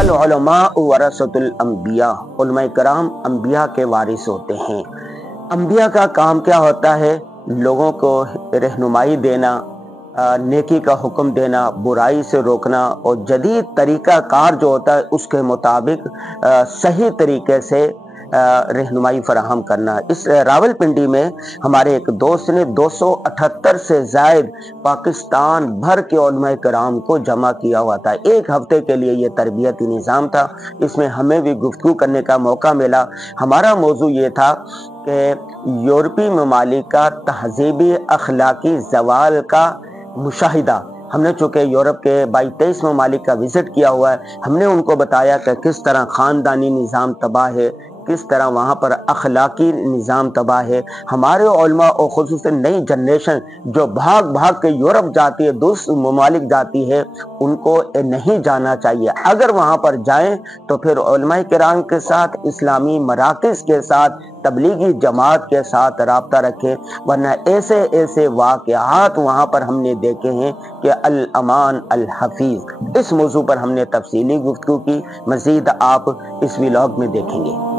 العلماء ورثۃ الانبیاء، علماء کرام انبیاء کے وارث ہوتے ہیں۔ انبیاء کا کام کیا ہوتا ہے؟ لوگوں کو رہنمائی دینا، نیکی کا حکم دینا، برائی سے روکنا، اور جدید طریقہ کار جو ہوتا ہے اس کے مطابق صحیح طریقے سے رہنمائی فراہم کرنا۔ اس راول پنڈی میں ہمارے ایک دوست نے 278 سے زائد پاکستان بھر کے علماء کرام کو جمع کیا ہوا تھا۔ ایک ہفتے کے لیے یہ تربیتی نظام تھا، اس میں ہمیں بھی گفتگو کرنے کا موقع ملا۔ ہمارا موضوع یہ تھا کہ یورپی ممالک کا تہذیبی اخلاقی زوال کا مشاہدہ۔ ہم نے چونکہ یورپ کے 22-23 ممالک کا وزٹ کیا ہوا ہے، ہم نے ان کو بتایا کہ کس طرح خاندانی نظام تباہ ہے، کس طرح وہاں پر اخلاقی نظام تباہ ہے۔ ہمارے علماء اور خصوصاً نئی جنریشن جو بھاگ بھاگ کے یورپ جاتی ہے، دوسرے ممالک جاتی ہے، ان کو نہیں جانا چاہیے۔ اگر وہاں پر جائیں تو پھر علماء کرام کے ساتھ، اسلامی مراکز کے ساتھ، تبلیغی جماعت کے ساتھ رابطہ رکھیں، ورنہ ایسے ایسے واقعات وہاں پر ہم نے دیکھے ہیں کہ الامان الحفیظ۔ اس موضوع پر ہم نے تفصیلی گفتگو کی، مزید آپ اس ولاگ میں دیکھیں گے۔